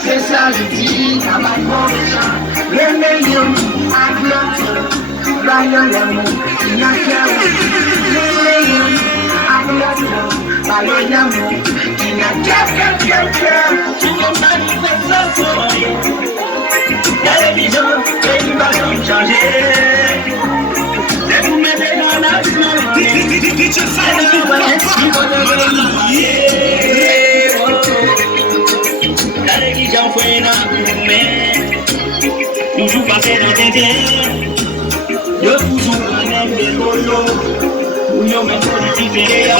C'est ça je dis à ma condition. Les meilleurs à l'autre, Ryan l'amour, il n'a qu'à les meilleurs à l'autre, Ryan l'amour, il n'a qu'à tu n'as pas de télévision, et il va tout changer. C'est vous mettre dans la j'en fais dans mais toujours passer dans tes yo toujours même des bolos ou yo même politiser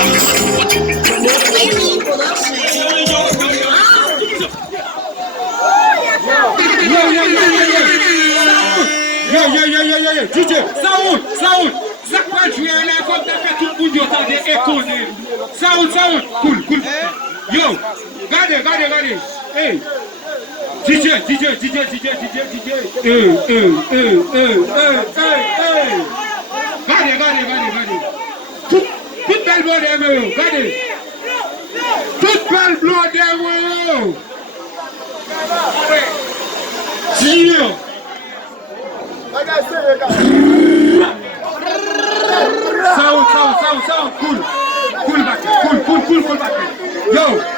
DJ, Saoud, ça quoi jouer là comme t'as fait tout le monde t'as des échos. Saoud, cool. Yo, regardez. Hey. DJ. Regardez. Toute belle blood regardez. Toute belle blood Seigneur. Sound, cool back. Yo.